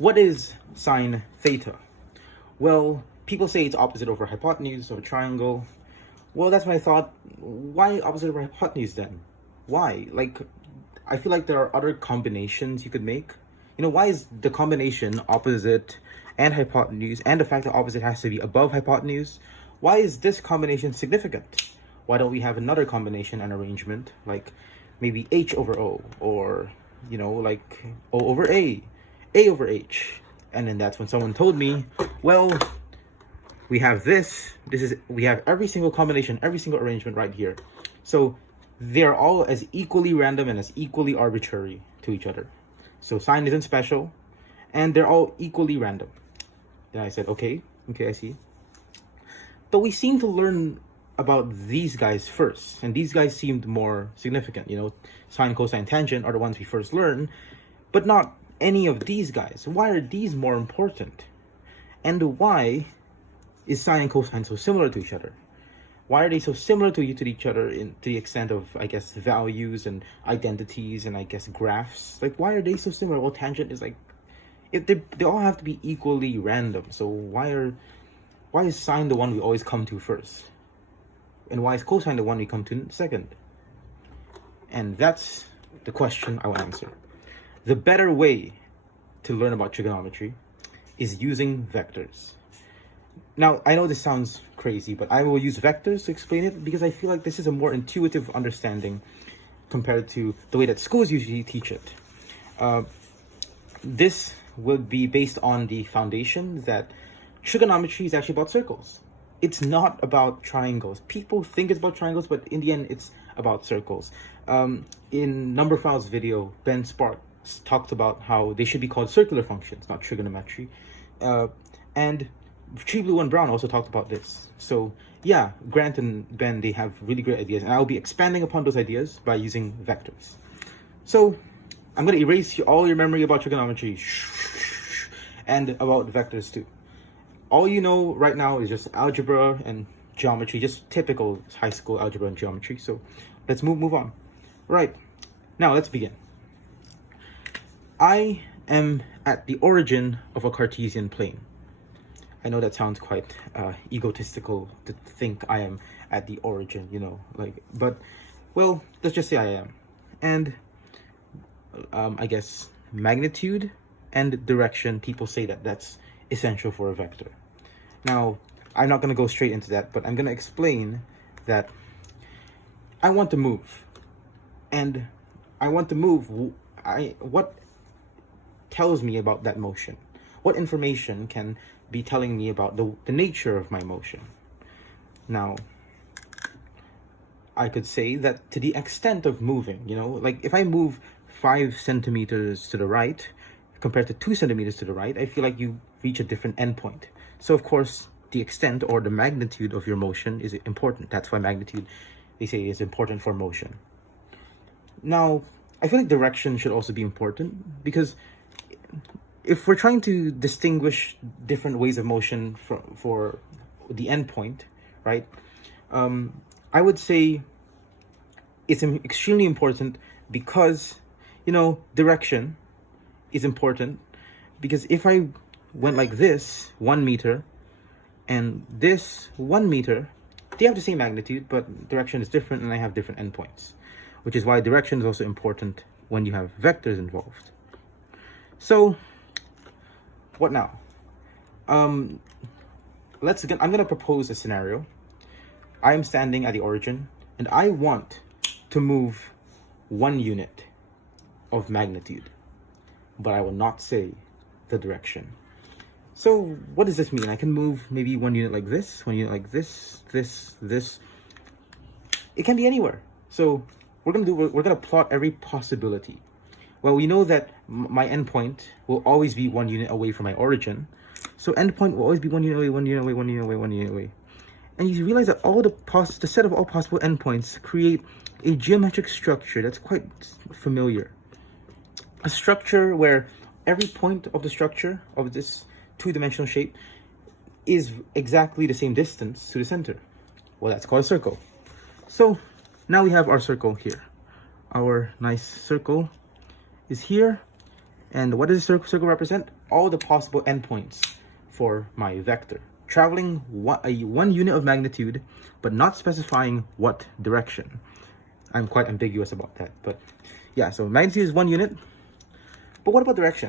What is sine theta? Well, people say it's opposite over hypotenuse of a triangle. Well, that's what I thought. Why opposite over hypotenuse then? Why? Like, I feel like there are other combinations you could make. You know, why is the combination opposite and hypotenuse, and the fact that opposite has to be above hypotenuse, why is this combination significant? Why don't we have another combination and arrangement, like maybe H over O, or, you know, like O over A over H? And then that's when someone told me, well, we have we have every single combination, every single arrangement right here. So they're all as equally random and as equally arbitrary to each other. So sine isn't special, and they're all equally random. Then I said, okay, I see. But we seem to learn about these guys first, and these guys seemed more significant. You know, sine, cosine, tangent are the ones we first learn, but not any of these guys. Why are these more important? And why is sine and cosine so similar to each other? Why are they so similar to each other to the extent of, I guess, values and identities and, I guess, graphs? Like, why are they so similar? Well, tangent is like, if they all have to be equally random. So why is sine the one we always come to first? And why is cosine the one we come to second? And that's the question I will answer. The better way to learn about trigonometry is using vectors. Now, I know this sounds crazy, but I will use vectors to explain it because I feel like this is a more intuitive understanding compared to the way that schools usually teach it. This will be based on the foundation that trigonometry is actually about circles. It's not about triangles. People think it's about triangles, but in the end, it's about circles. In Numberphile's video, Ben Sparks talked about how they should be called circular functions, not trigonometry. And Tree Blue and Brown also talked about this. So yeah, Grant and Ben, they have really great ideas, and I'll be expanding upon those ideas by using vectors. So I'm going to erase all your memory about trigonometry and about vectors too. All you know right now is just algebra and geometry, just typical high school algebra and geometry. So let's move on. Right, now let's begin. I am at the origin of a Cartesian plane. I know that sounds quite egotistical to think I am at the origin, you know, like, but, well, let's just say I am. And I guess magnitude and direction, people say that that's essential for a vector. Now, I'm not going to go straight into that, but I'm going to explain that I want to move. And I want to move, what tells me about that motion? What information can be telling me about the nature of my motion? Now, I could say that to the extent of moving, you know, like if I move 5 centimeters to the right compared to 2 centimeters to the right, I feel like you reach a different endpoint. So of course, the extent or the magnitude of your motion is important. That's why magnitude, they say, is important for motion. Now, I feel like direction should also be important, because if we're trying to distinguish different ways of motion for the endpoint, right? I would say it's extremely important because, you know, direction is important, because if I went like this, 1 meter, and this 1 meter, they have the same magnitude, but direction is different and I have different endpoints, which is why direction is also important when you have vectors involved. So, what now? I'm gonna propose a scenario. I am standing at the origin and I want to move 1 unit of magnitude, but I will not say the direction. So what does this mean? I can move maybe 1 unit like this, 1 unit like this. It can be anywhere. So we're gonna plot every possibility. Well, we know that my endpoint will always be 1 unit away from my origin. So endpoint will always be 1 unit away, 1 unit away, 1 unit away, 1 unit away. And you realize that all the set of all possible endpoints create a geometric structure that's quite familiar. A structure where every point of the structure of this 2-dimensional shape is exactly the same distance to the center. Well, that's called a circle. So now we have our circle here. Our nice circle is here. And what does the circle represent? all the possible endpoints for my vector, traveling one unit of magnitude, but not specifying what direction. I'm quite ambiguous about that, but yeah, so magnitude is 1 unit, but what about direction?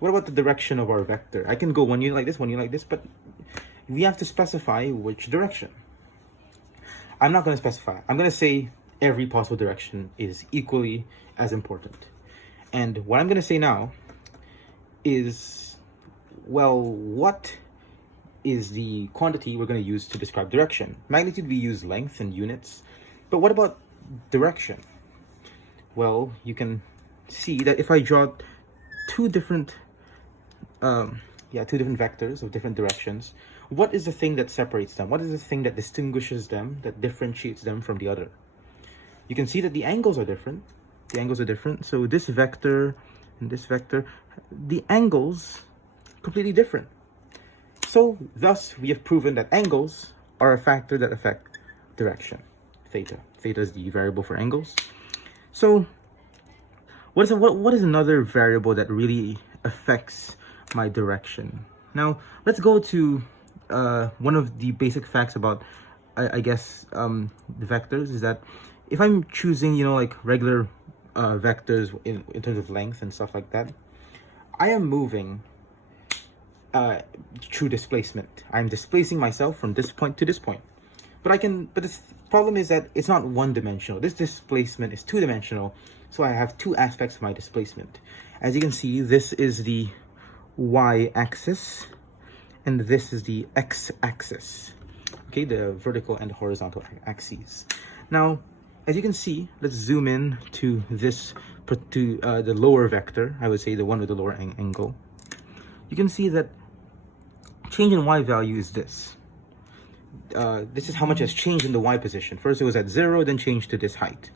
What about the direction of our vector? I can go 1 unit like this, 1 unit like this, but we have to specify which direction. I'm not going to specify. I'm going to say every possible direction is equally as important. And what I'm going to say now is, well, what is the quantity we're going to use to describe direction? Magnitude, we use length and units, but what about direction? Well, you can see that if I draw two different vectors of different directions, what is the thing that separates them? What is the thing that distinguishes them, that differentiates them from the other? You can see that the angles are different. The angles are different. So this vector and this vector, the angles completely different. So thus we have proven that angles are a factor that affect direction. Theta. Theta is the variable for angles. So what is another variable that really affects my direction? Now let's go to one of the basic facts about I guess the vectors is that if I'm choosing, you know, like regular vectors in terms of length and stuff like that, I am moving through displacement. I'm displacing myself from this point to this point. But the problem is that it's not one-dimensional. This displacement is two-dimensional, so I have two aspects of my displacement. As you can see, this is the y-axis, and this is the x-axis. Okay, the vertical and horizontal axes. Now, as you can see, let's zoom in to this, the lower vector, I would say the one with the lower angle. You can see that change in y value is this. This is how much has changed in the y position. First it was at 0, then changed to this height.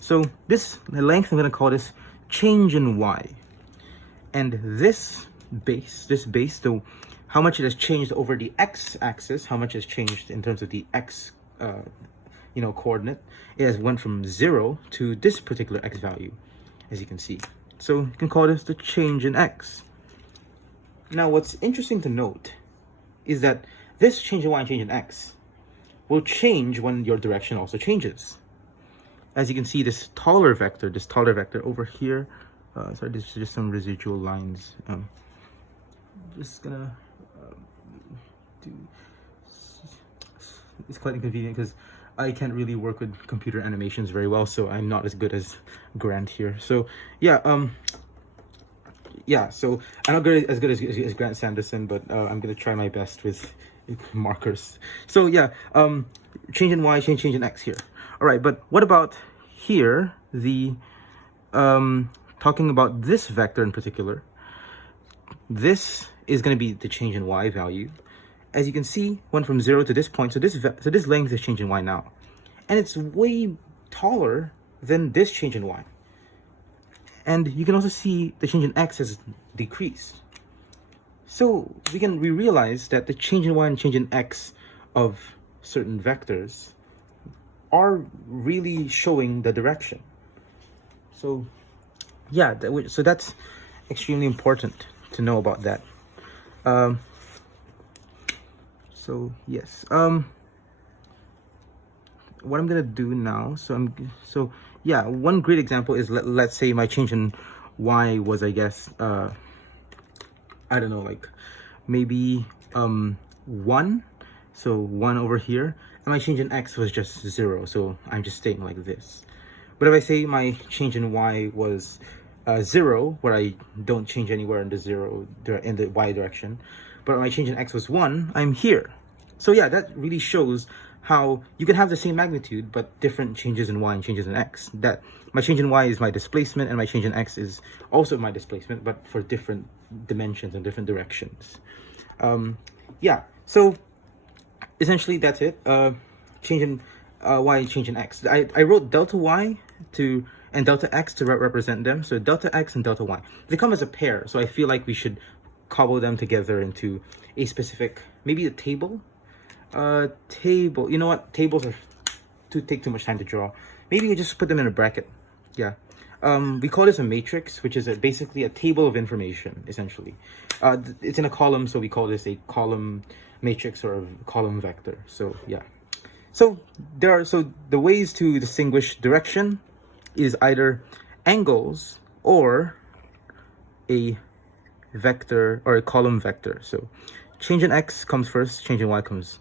So this length, I'm going to call this change in y. And this base, how much it has changed over the x-axis, how much has changed in terms of the x coordinate, it has went from 0 to this particular x value, as you can see. So you can call this the change in x. Now what's interesting to note is that this change in y and change in x will change when your direction also changes. As you can see, this taller vector over here, sorry, this is just some residual lines. Just gonna it's quite inconvenient because I can't really work with computer animations very well, so I'm not as good as Grant here. So yeah, so I'm not as good as Grant Sanderson, but I'm gonna try my best with markers. So yeah, change in y, change in x here. All right, but what about here? The talking about this vector in particular, this is going to be the change in y value. As you can see, went from 0 to this point. So this length is change in y now, and it's way taller than this change in y. And you can also see the change in x has decreased. So we realize that the change in y and change in x of certain vectors are really showing the direction. So yeah, so that's extremely important to know about that. So yes, what I'm gonna do now, so yeah, one great example is let's say my change in y was, I guess, I don't know, like maybe 1, so 1 over here, and my change in x was just 0, so I'm just staying like this. But if I say my change in y was 0, where I don't change anywhere in the y direction, but my change in x was 1, I'm here. So yeah, that really shows how you can have the same magnitude but different changes in y and changes in x. That my change in y is my displacement, and my change in x is also my displacement, but for different dimensions and different directions. Yeah, so essentially that's it. Change in y, change in x. I wrote delta y and delta x to represent them. So delta x and delta y, they come as a pair, so I feel like we should cobble them together into a specific, maybe a table. You know what, tables take too much time to draw. Maybe you just put them in a bracket. Yeah, We call this a matrix, which is basically a table of information, essentially. It's in a column, so we call this a column matrix or a column vector. So yeah. So the ways to distinguish direction is either angles or a vector or a column vector. So change in x comes first, change in y comes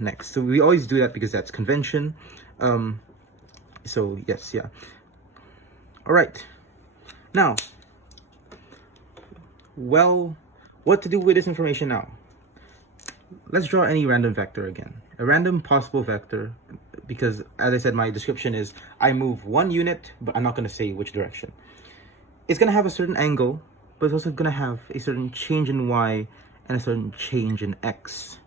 next. So we always do that because that's convention. So yes, yeah. All right. Now, well, what to do with this information now? Let's draw any random vector again. A random possible vector, because as I said, my description is I move one unit, but I'm not going to say which direction. It's going to have a certain angle, but it's also going to have a certain change in y and a certain change in x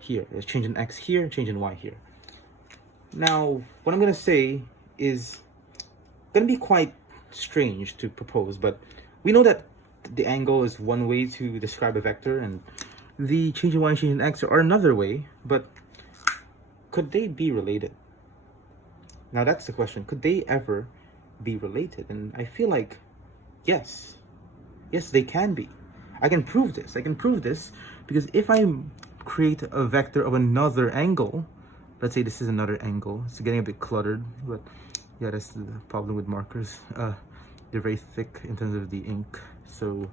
here. There's change in x here, change in y here. Now, what I'm going to say is going to be quite strange to propose, but we know that the angle is one way to describe a vector, and the change in y and change in x are another way, but could they be related? Now that's the question. Could they ever be related? And I feel like yes. Yes, they can be. I can prove this. I can prove this because if I create a vector of another angle, let's say this is another angle. It's getting a bit cluttered, but yeah, that's the problem with markers. They're very thick in terms of the ink. So,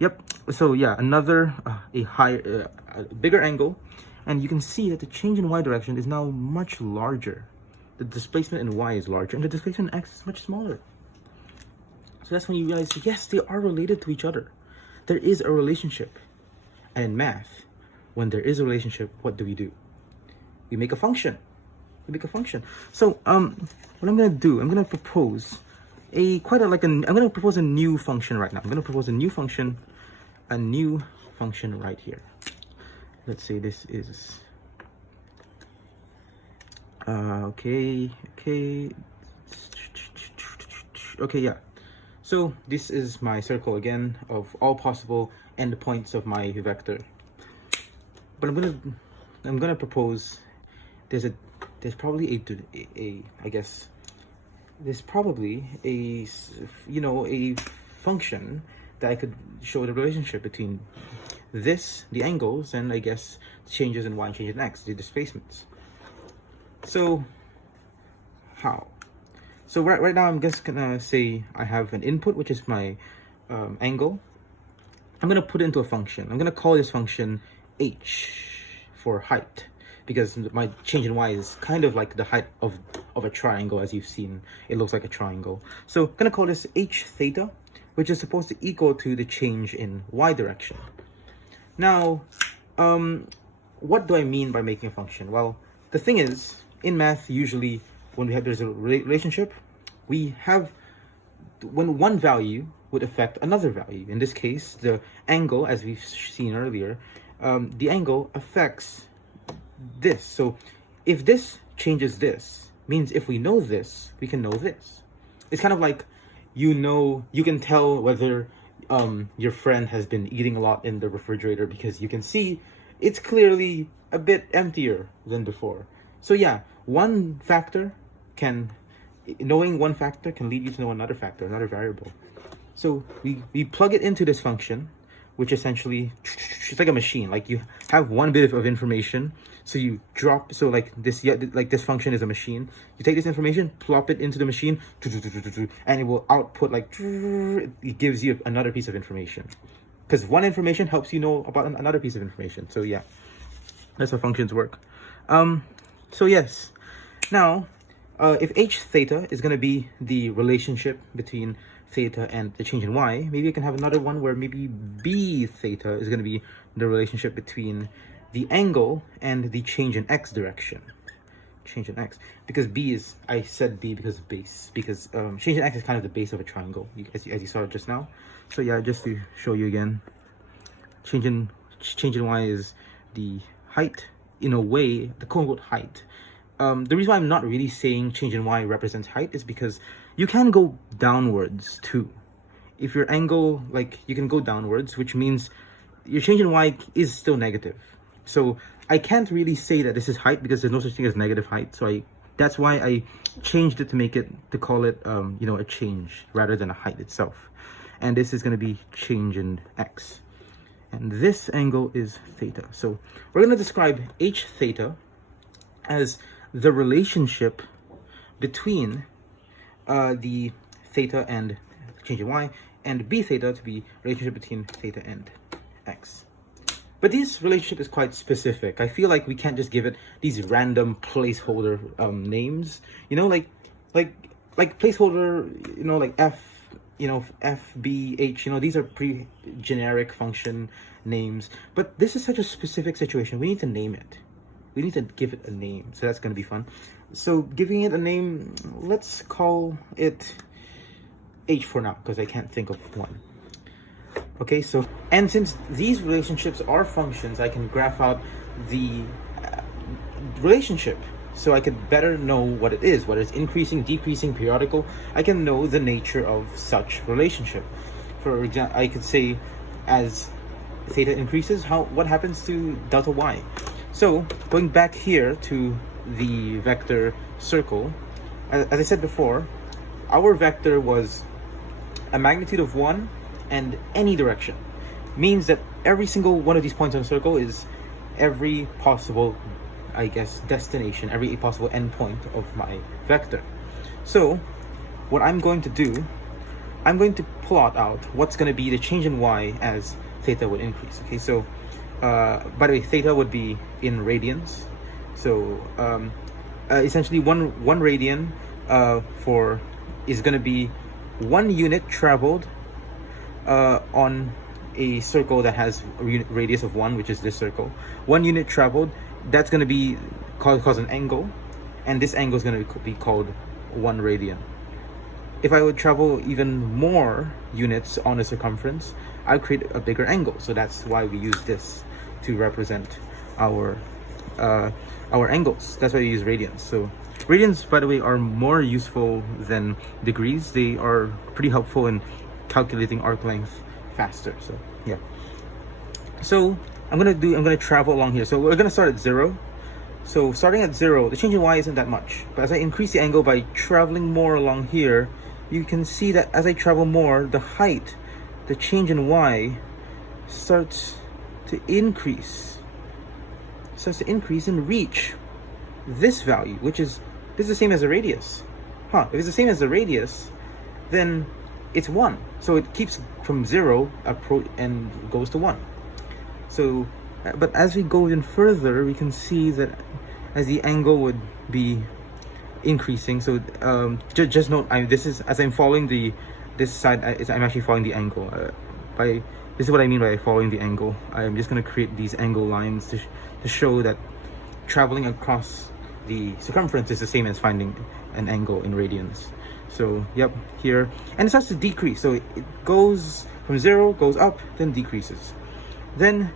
yep. So yeah, another a bigger angle, and you can see that the change in y direction is now much larger. The displacement in y is larger, and the displacement in x is much smaller. So that's when you realize, yes, they are related to each other. There is a relationship. And in math, when there is a relationship, what do? We make a function. We make a function. So what I'm gonna do, I'm gonna propose I'm gonna propose a new function right now. I'm gonna propose a new function right here. Let's say this is okay, yeah. So this is my circle again of all possible endpoints of my vector. But I'm gonna propose there's probably a function that I could show the relationship between the angles, and I guess changes in y and changes in x, the displacements. So how? So right now I'm just gonna say I have an input, which is my angle. I'm gonna put it into a function. I'm gonna call this function h for height, because my change in y is kind of like the height of a triangle. As you've seen, it looks like a triangle. So I'm gonna call this h theta, which is supposed to equal to the change in y direction. Now, what do I mean by making a function? Well, the thing is, in math, usually when there's a relationship, when one value would affect another value. In this case, the angle, as we've seen earlier, the angle affects this. So if this changes this, means if we know this, we can know this. It's kind of like, you can tell whether your friend has been eating a lot in the refrigerator because you can see it's clearly a bit emptier than before. So yeah, knowing one factor can lead you to know another factor, another variable. So we plug it into this function, which essentially, it's like a machine. Like you have one bit of information, so you drop, so like this function is a machine. You take this information, plop it into the machine, and it will output, like, it gives you another piece of information. Because one information helps you know about another piece of information. So yeah, that's how functions work. So yes, now, if h theta is going to be the relationship between theta and the change in y, maybe I can have another one where maybe b theta is going to be the relationship between the angle and the change in x direction. Change in x, because I said b because of base, because change in x is kind of the base of a triangle, as you saw just now. So yeah, just to show you again, change in y is the height, in a way, the quote-unquote height. The reason why I'm not really saying change in y represents height is because you can go downwards too. If your angle, you can go downwards, which means your change in y is still negative. So I can't really say that this is height because there's no such thing as negative height. So that's why I changed it to call it a change rather than a height itself. And this is going to be change in x. And this angle is theta. So we're going to describe h theta as the relationship between the theta and change in y, and b theta to be relationship between theta and x. But this relationship is quite specific. I feel like we can't just give it these random placeholder names. Like placeholder, like f, f, b, h. These are pretty generic function names. But this is such a specific situation. We need to name it. We need to give it a name. So that's going to be fun. So giving it a name, let's call it h for now, because I can't think of one. Okay, so, and since these relationships are functions, I can graph out the relationship so I could better know what it is, whether it's increasing, decreasing, periodical. I can know the nature of such relationship. For example, I could say as theta increases, what happens to delta y? So going back here to the vector circle, as I said before, our vector was a magnitude of 1 and any direction. Means that every single one of these points on the circle is every possible, destination, every possible endpoint of my vector. So what I'm going to do, I'm going to plot out what's going to be the change in y as theta would increase. Okay, so by the way, theta would be in radians. So essentially one radian is going to be 1 unit traveled on a circle that has a radius of 1, which is this circle. 1 unit traveled, that's going to be cause an angle, and this angle is going to be called 1 radian. If I would travel even more units on a circumference, I'd create a bigger angle. So that's why we use this to represent our angles. That's why we use radians. So radians, by the way, are more useful than degrees. They are pretty helpful in calculating arc length faster. So yeah, so I'm gonna travel along here. So we're gonna start at 0. So starting at 0, the change in y isn't that much, but as I increase the angle by traveling more along here, you can see that as I travel more, the height, the change in y starts to increase and reach this value, which is the same as the radius. If it's the same as the radius, then it's 1. So it keeps from 0 and goes to 1. So, but as we go in further, we can see that as the angle would be increasing. So just note, this is as I'm following this side. I'm actually following the angle. This is what I mean by following the angle. I'm just going to create these angle lines to show that traveling across the circumference is the same as finding an angle in radians. So yep, here, and it starts to decrease. So it goes from 0, goes up, then decreases. Then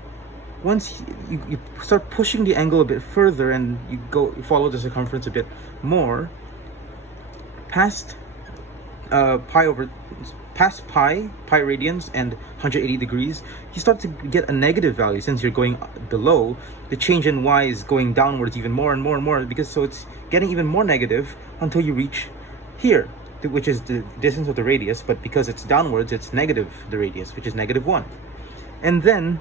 once you start pushing the angle a bit further and you follow the circumference a bit more, past pi radians and 180 degrees, you start to get a negative value. Since you're going below, the change in y is going downwards even more and more and more, because so it's getting even more negative until you reach here, which is the distance of the radius, but because it's downwards, it's negative the radius, which is -1. And then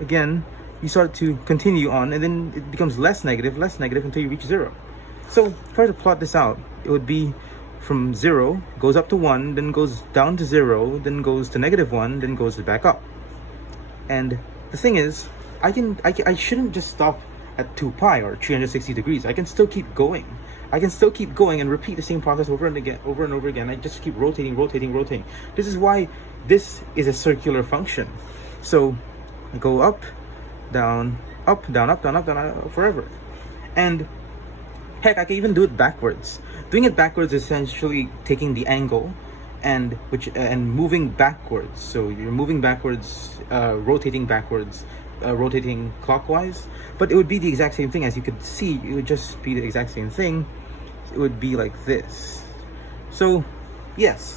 again you start to continue on, and then it becomes less negative until you reach 0. So if I were to plot this out, it would be from 0, goes up to 1, then goes down to 0, then goes to -1, then goes back up. And the thing is, I shouldn't just stop at 2 pi or 360 degrees. I can still keep going. And repeat the same process over and over again. I just keep rotating. This is why this is a circular function. So I go up, down, forever. And heck, I can even do it backwards. Doing it backwards is essentially taking the angle and moving backwards. So you're moving backwards, rotating backwards, rotating clockwise. But it would be the exact same thing. As you could see, it would just be the exact same thing. It would be like this. So yes,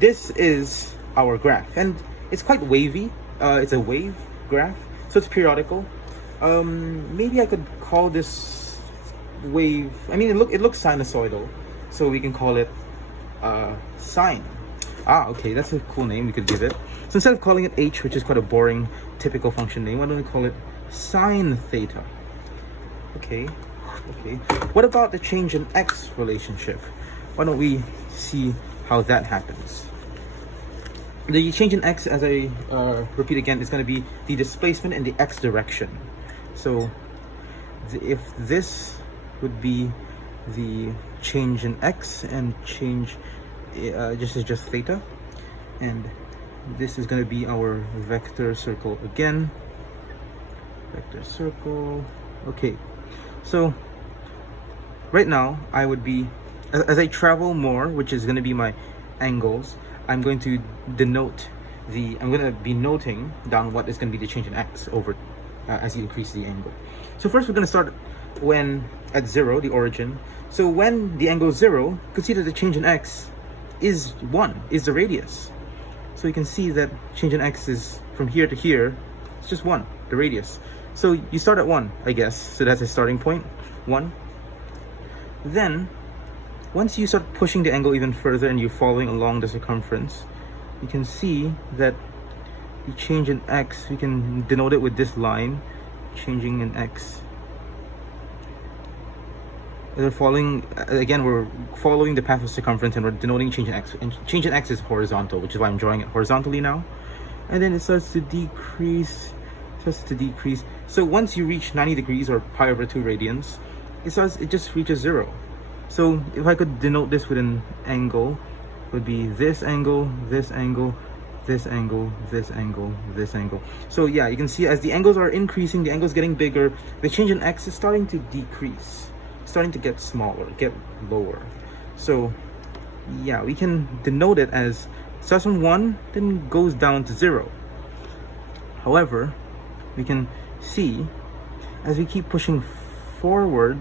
this is our graph, and it's quite wavy. It's a wave graph, so it's periodical. Maybe I could call this wave, I mean, it looks sinusoidal, so we can call it sine. Okay, that's a cool name we could give it. So instead of calling it h, which is quite a boring typical function name, why don't we call it sine theta? Okay. What about the change in x relationship? Why don't we see how that happens? The change in x, as I repeat again, is going to be the displacement in the x direction. So if this would be the change in x, and change just theta, and this is going to be our vector circle again. Vector circle. Okay, so right now I would be, as I travel more, which is going to be my angles, I'm going to denote I'm going to be noting down what is going to be the change in x over as you increase the angle. So first we're going to start when at 0, the origin. So when the angle is 0, consider the change in x is 1, is the radius. So you can see that change in x is from here to here, it's just 1, the radius. So you start at 1, I guess. So that's a starting point, 1. Then, once you start pushing the angle even further and you're following along the circumference, you can see that the change in x, we can denote it with this line, changing in x. We're following the path of circumference, and we're denoting change in x. And change in x is horizontal, which is why I'm drawing it horizontally now. And then it starts to decrease, So once you reach 90 degrees or pi over 2 radians, it just reaches 0. So if I could denote this with an angle, it would be this angle, this angle, this angle, this angle, this angle. So yeah, you can see as the angles are increasing, the angle's getting bigger, the change in x is starting to decrease, starting to get smaller, get lower. So yeah, we can denote it as starts from 1, then goes down to 0. However, we can see as we keep pushing forward,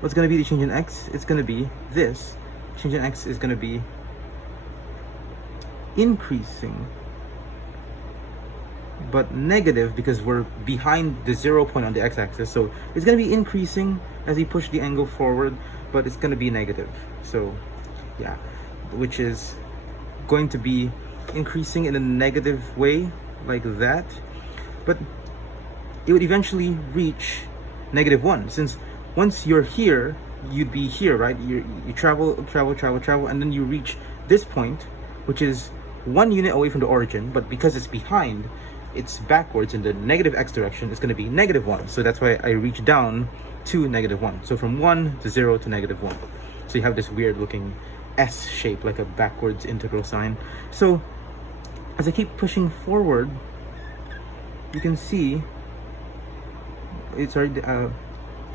what's going to be the change in x? It's going to be this. Change in x is going to be increasing, but negative because we're behind the 0 point on the x-axis. So it's going to be increasing as we push the angle forward, but it's going to be negative. So yeah, which is going to be increasing in a negative way like that, but it would eventually reach -1, since once you're here, you'd be here, right? You travel, and then you reach this point, which is 1 unit away from the origin, but because it's behind, it's backwards in the negative x direction, it's going to be -1. So that's why I reach down to -1. So from 1 to 0 to -1. So you have this weird looking S shape, like a backwards integral sign. So as I keep pushing forward, you can see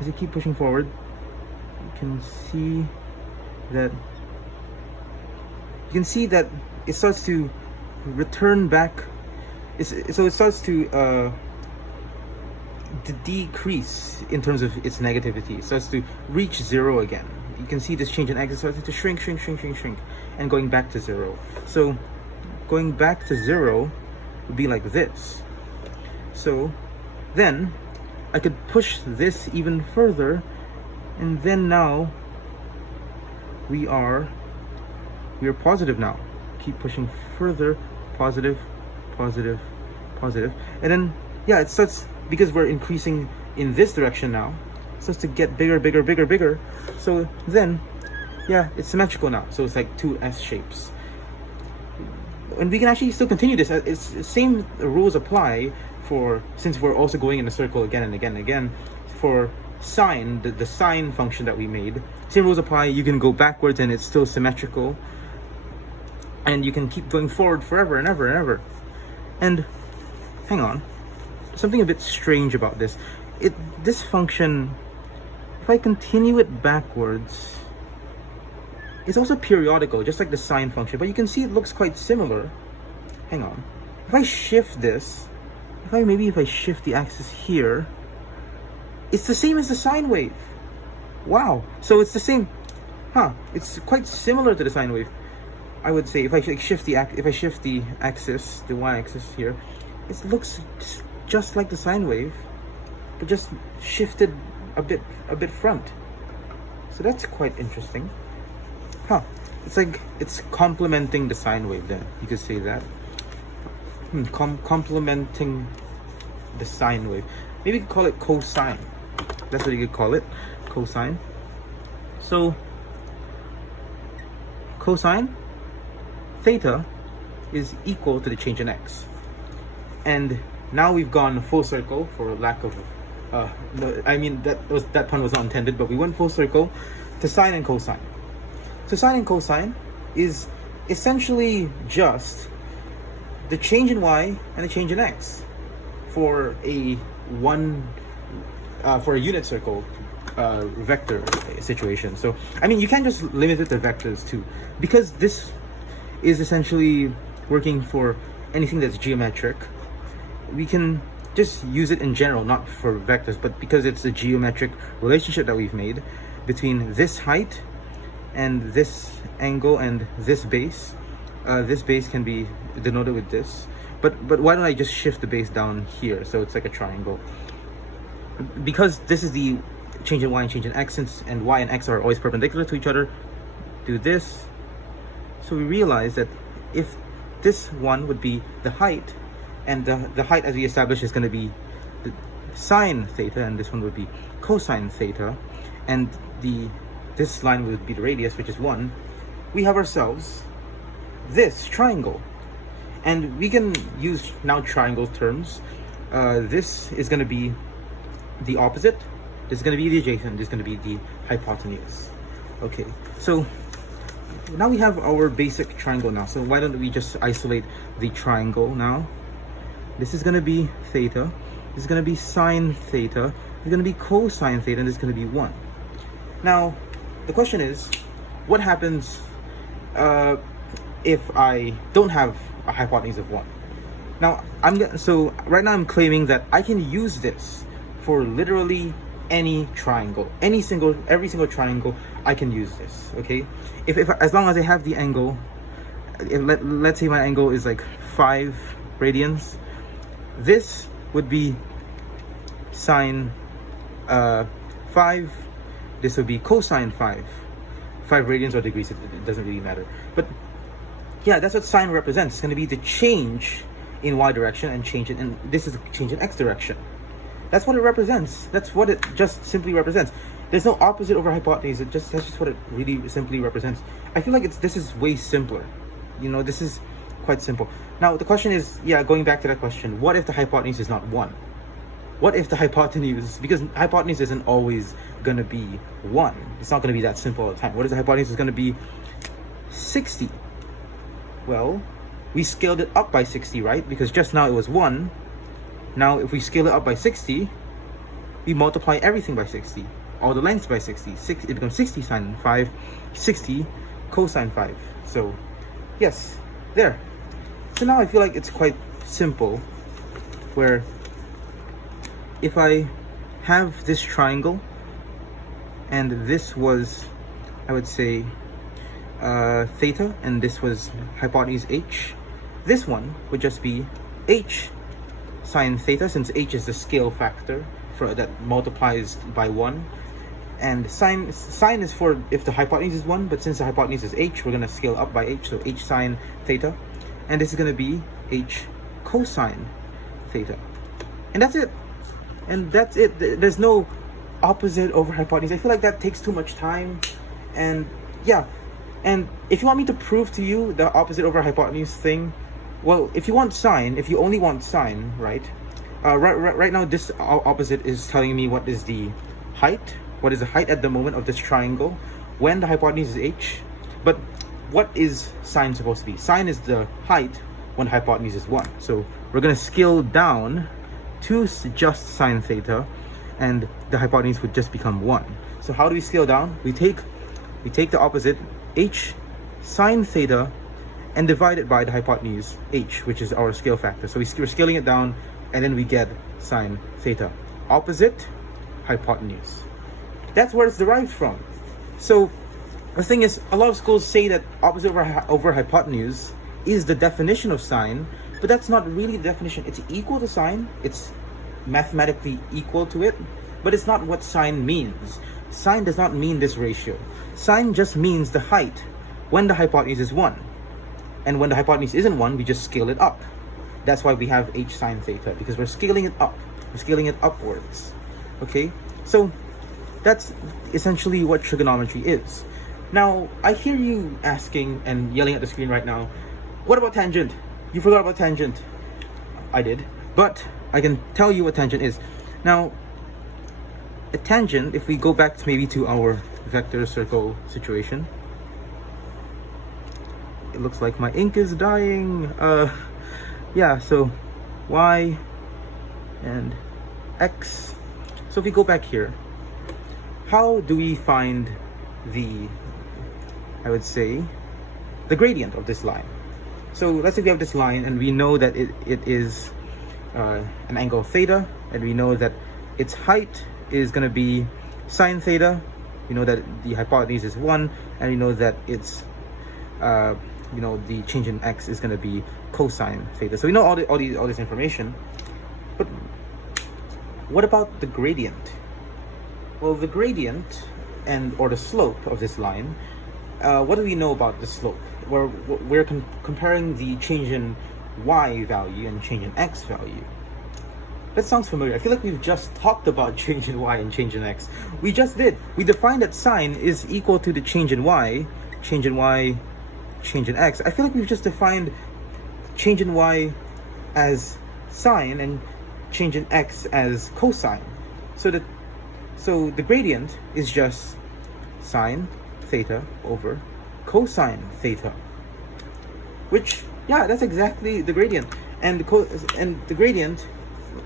as I keep pushing forward, you can see that it starts to return back. So it starts to decrease in terms of its negativity. It starts to reach 0 again. You can see this change in x is starting to shrink, and going back to 0. So going back to 0 would be like this. So then I could push this even further, and then now we are positive now. Keep pushing further, positive, and then yeah, it starts, because we're increasing in this direction now, it starts to get bigger. So then yeah, it's symmetrical now. So it's like 2 S shapes. And we can actually still continue this. It's same rules apply for, since we're also going in a circle again and again, for sine, the sine function that we made. Same rules apply. You can go backwards and it's still symmetrical, and you can keep going forward forever and ever. And hang on, something a bit strange about this. This function, if I continue it backwards, it's also periodical, just like the sine function, but you can see it looks quite similar. Hang on. If I shift this, if I shift the axis here, it's the same as the sine wave. Wow. So it's the same. It's quite similar to the sine wave. I would say if I shift the axis, the y-axis here, it looks just like the sine wave, but just shifted a bit front. So that's quite interesting. Huh. It's like it's complementing the sine wave then. You could say that. Complementing the sine wave. Maybe you could call it cosine. That's what you could call it. Cosine. So cosine theta is equal to the change in x. And now we've gone full circle, for lack of no, I mean that pun was not intended, but we went full circle to sine and cosine. So sine and cosine is essentially just the change in y and the change in x for a unit circle vector situation. So I mean, you can't just limit it to vectors too, because this is essentially working for anything that's geometric. We can just use it in general, not for vectors, but because it's a geometric relationship that we've made between this height and this angle and this base. This base can be denoted with this, but why don't I just shift the base down here so it's like a triangle? Because this is the change in y and change in x, and y and x are always perpendicular to each other. Do this. So we realize that if this one would be the height, and the height, as we established, is going to be the sine theta, and this one would be cosine theta, and this line would be the radius, which is 1. We have ourselves this triangle, and we can use now triangle terms. This is going to be the opposite, this is going to be the adjacent, this is going to be the hypotenuse. Okay, so now we have our basic triangle now. So why don't we just isolate the triangle now? This is going to be theta, this is going to be sine theta, this is going to be cosine theta, and this is going to be 1. Now the question is, what happens if I don't have a hypotenuse of 1? Now so right now I'm claiming that I can use this for literally any triangle, every single triangle. I can use this. Okay, if as long as I have the angle, let's say my angle is like 5 radians, this would be sine 5, this would be cosine 5 radians or degrees, it doesn't really matter. But yeah, that's what sine represents. It's going to be the change in y direction and this is a change in x direction. That's what it represents. That's what it just simply represents. There's no opposite over hypotenuse. That's just what it really simply represents. I feel like this is way simpler. You know, this is quite simple. Now the question is, going back to that question, what if the hypotenuse is not 1? What if the hypotenuse, because hypotenuse isn't always going to be 1. It's not going to be that simple all the time. What if the hypotenuse is going to be 60? Well, we scaled it up by 60, right? Because just now it was 1. Now if we scale it up by 60, we multiply everything by 60. All the lengths by 60. It becomes 60 sine 5, 60 cosine 5. So, yes, there. So now I feel like it's quite simple, where if I have this triangle, and this was, I would say, theta, and this was hypotenuse h, this one would just be h sine theta, since h is the scale factor that multiplies by 1, and sine is for if the hypotenuse is 1, but since the hypotenuse is h, we're going to scale up by h, so h sine theta, and this is going to be h cosine theta, and that's it. There's no opposite over hypotenuse. I feel like that takes too much time, and if you want me to prove to you the opposite over hypotenuse thing, well, if you only want sine, right? Right now, this opposite is telling me what is the height at the moment of this triangle when the hypotenuse is h. But what is sine supposed to be? Sine is the height when the hypotenuse is 1. So we're going to scale down to just sine theta, and the hypotenuse would just become 1. So how do we scale down? We take the opposite, h sine theta, and divide it by the hypotenuse h, which is our scale factor. So we're scaling it down, and then we get sine theta. Opposite, hypotenuse. That's where it's derived from. So the thing is, a lot of schools say that opposite over hypotenuse is the definition of sine, but that's not really the definition. It's equal to sine. It's mathematically equal to it, But it's not what sine means. Sine does not mean this ratio. Sine just means the height when the hypotenuse is 1. And when the hypotenuse isn't 1, we just scale it up. That's why we have h sine theta, because we're scaling it up. We're scaling it upwards. Okay? So that's essentially what trigonometry is. Now, I hear you asking and yelling at the screen right now, what about tangent? You forgot about tangent. I did. But I can tell you what tangent is. Now, a tangent, if we go back to maybe to our vector circle situation, it looks like my ink is dying. Yeah, so y and x. So if we go back here, how do we find the, I would say, the gradient of this line? So let's say we have this line and we know that it is an angle theta, and we know that its height is going to be sine theta. We know that the hypotenuse is 1, and we know that it's the change in x is going to be cosine theta. So we know all this information. But what about the gradient? Well, the gradient or the slope of this line, what do we know about the slope? We're comparing the change in y value and change in x value. That sounds familiar. I feel like we've just talked about change in y and change in x. We just did. We defined that sine is equal to the change in y, change in x. I feel like we've just defined change in y as sine and change in x as cosine. So the gradient is just sine theta over cosine theta, which, yeah, that's exactly the gradient. And the gradient,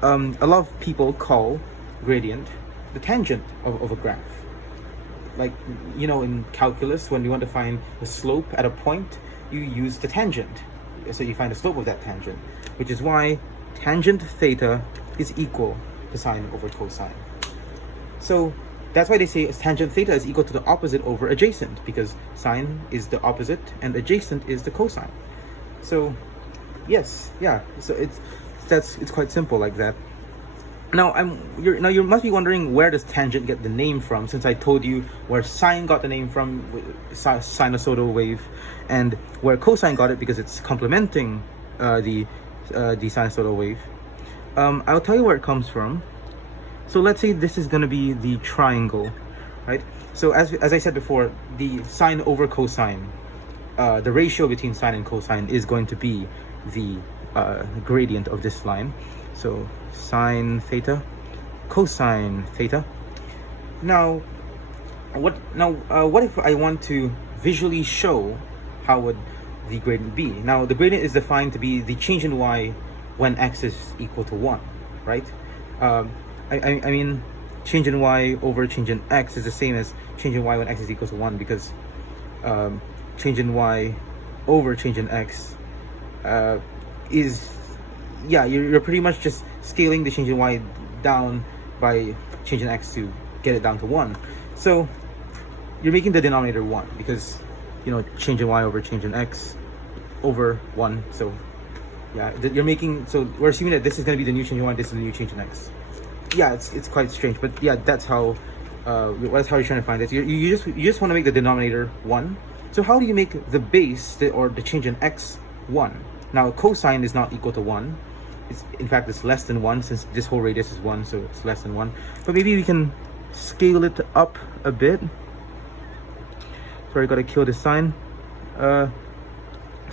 a lot of people call gradient the tangent of a graph. Like, in calculus, when you want to find the slope at a point, you use the tangent. So you find the slope of that tangent, which is why tangent theta is equal to sine over cosine. So that's why they say tangent theta is equal to the opposite over adjacent, because sine is the opposite and adjacent is the cosine. So yes, yeah, so it's quite simple like that. Now you must be wondering, where does tangent get the name from, since I told you where sine got the name from, sinusoidal wave, and where cosine got it because it's complementing the sinusoidal wave. I'll tell you where it comes from. So let's say this is going to be the triangle, right? So as I said before, the sine over cosine, the ratio between sine and cosine is going to be the gradient of this line. So sine theta, cosine theta. Now what if I want to visually show how would the gradient be? Now the gradient is defined to be the change in y when x is equal to 1, right? I mean, change in y over change in x is the same as change in y when x is equal to 1, because change in y over change in x is, yeah, you're pretty much just scaling the change in y down by change in x to get it down to 1. So you're making the denominator 1, because change in y over change in x over 1. So yeah, so we're assuming that this is going to be the new change in y, this is the new change in x. Yeah, it's quite strange, but yeah, that's how you're trying to find it. You just want to make the denominator 1. So how do you make the base, or the change in x, 1? Now cosine is not equal to 1. In fact, it's less than 1, since this whole radius is 1, so it's less than 1. But maybe we can scale it up a bit. Sorry, gotta kill this sign.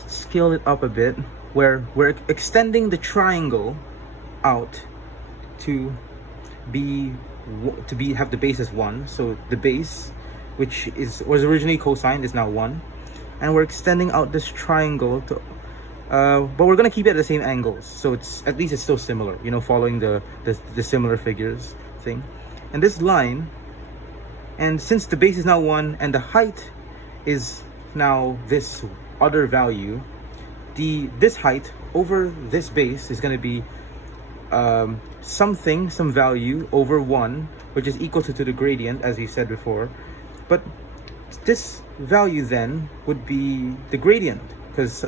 Scale it up a bit, where we're extending the triangle out to have the base as 1. So the base, which was originally cosine, is now 1, and we're extending out this triangle to but we're gonna keep it at the same angles, so it's still similar, following the similar figures thing. And this line, and since the base is now 1 and the height is now this other value, this height over this base is going to be some value over 1, which is equal to the gradient, as we said before. But this value then would be the gradient, because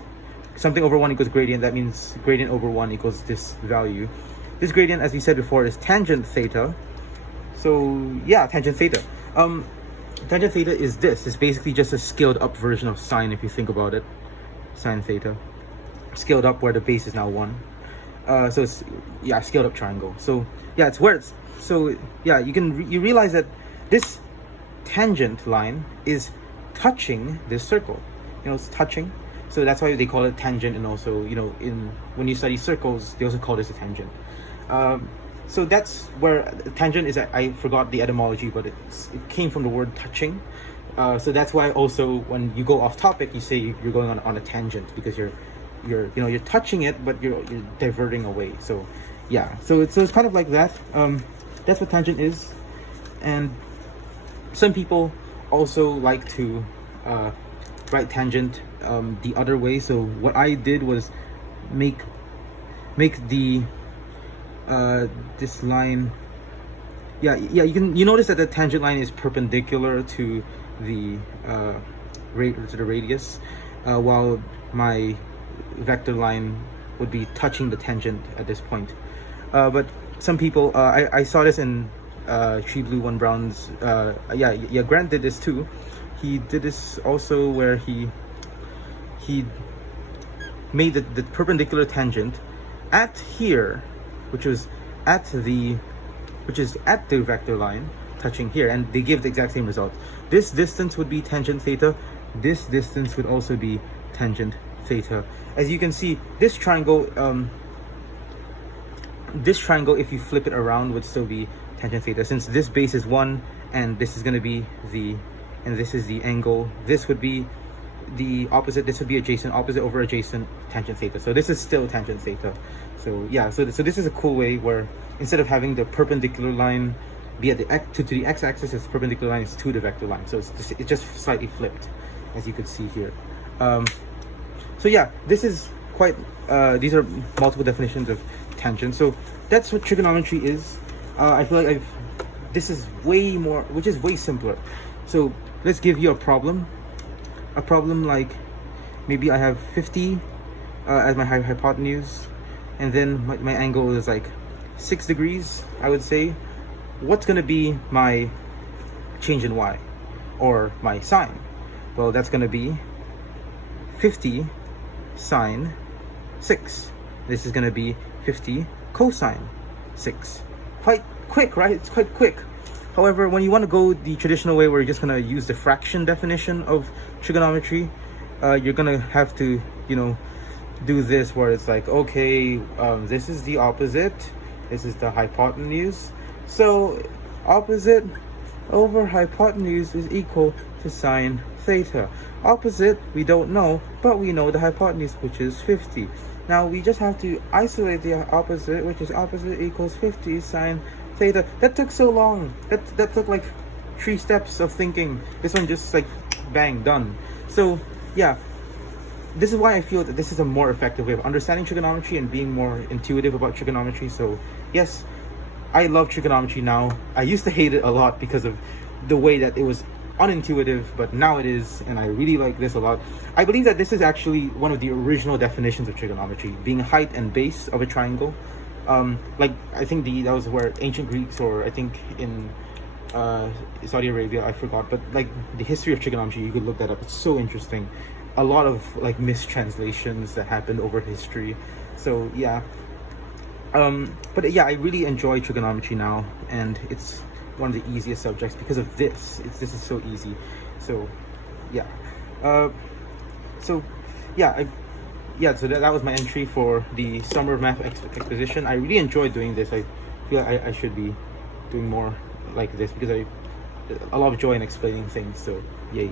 something over 1 equals gradient. That means gradient over 1 equals this value. This gradient, as we said before, is tangent theta. So yeah, tangent theta. Tangent theta is this. It's basically just a scaled up version of sine, if you think about it. Sine theta, scaled up where the base is now 1. So it's, yeah, scaled up triangle. So yeah, it's where it's, so yeah, you realize that this tangent line is touching this circle. You know, it's touching. So that's why they call it tangent, and also, you know, when you study circles, they also call this a tangent. So that's where tangent is. I forgot the etymology, but it came from the word touching. So that's why also when you go off topic, you say you're going on a tangent, because you're touching it, but you're diverting away. So yeah, so it's kind of like that. That's what tangent is. And some people also like to write tangent the other way. So what I did was make the this line, you notice that the tangent line is perpendicular to the radius, while my vector line would be touching the tangent at this point. But some people, I saw this in Tree Blue One Brown's, Grant did this too. He did this also, where he made the perpendicular tangent at here, which is at the vector line, touching here, and they give the exact same result. This distance would be tangent theta. This distance would also be tangent theta. As you can see, this triangle, if you flip it around, would still be tangent theta, since this base is 1, and this is going to be and this is the angle. This would be the opposite. This would be adjacent, opposite over adjacent, tangent theta. So this is still tangent theta. So yeah, so this is a cool way where instead of having the perpendicular line be at the x-axis, its perpendicular line is to the vector line. So it's just slightly flipped, as you could see here. So yeah, this is quite. These are multiple definitions of tangent. So that's what trigonometry is. I feel like this is way more, which is way simpler. So let's give you a problem. A problem like, maybe I have 50 as my hypotenuse, and then my angle is like 6 degrees, I would say. What's going to be my change in y, or my sine? Well, that's going to be 50 sine 6. This is going to be 50 cosine 6. Quite quick, right? It's quite quick. However, when you want to go the traditional way, where you're just going to use the fraction definition of trigonometry, you're going to have to, do this, where it's like, okay, this is the opposite, this is the hypotenuse. So opposite over hypotenuse is equal to sine theta. Opposite, we don't know, but we know the hypotenuse, which is 50. Now we just have to isolate the opposite, which is opposite equals 50 sine theta. That took so long. That took like 3 steps of thinking. This one just like bang, done. So yeah, this is why I feel that this is a more effective way of understanding trigonometry and being more intuitive about trigonometry. So yes, I love trigonometry now. I used to hate it a lot because of the way that it was unintuitive, but now it is, and I really like this a lot. I believe that this is actually one of the original definitions of trigonometry, being height and base of a triangle. Like I think that was where ancient Greeks, or I think in Saudi Arabia, I forgot, but like the history of trigonometry, you could look that up. It's so interesting. A lot of like mistranslations that happened over history. So yeah, but yeah, I really enjoy trigonometry now, and it's one of the easiest subjects because of this. This is so easy. So yeah, so that was my entry for the Summer of Math Exposition. I really enjoyed doing this. I feel I should be doing more like this, because a lot of joy in explaining things. So yay.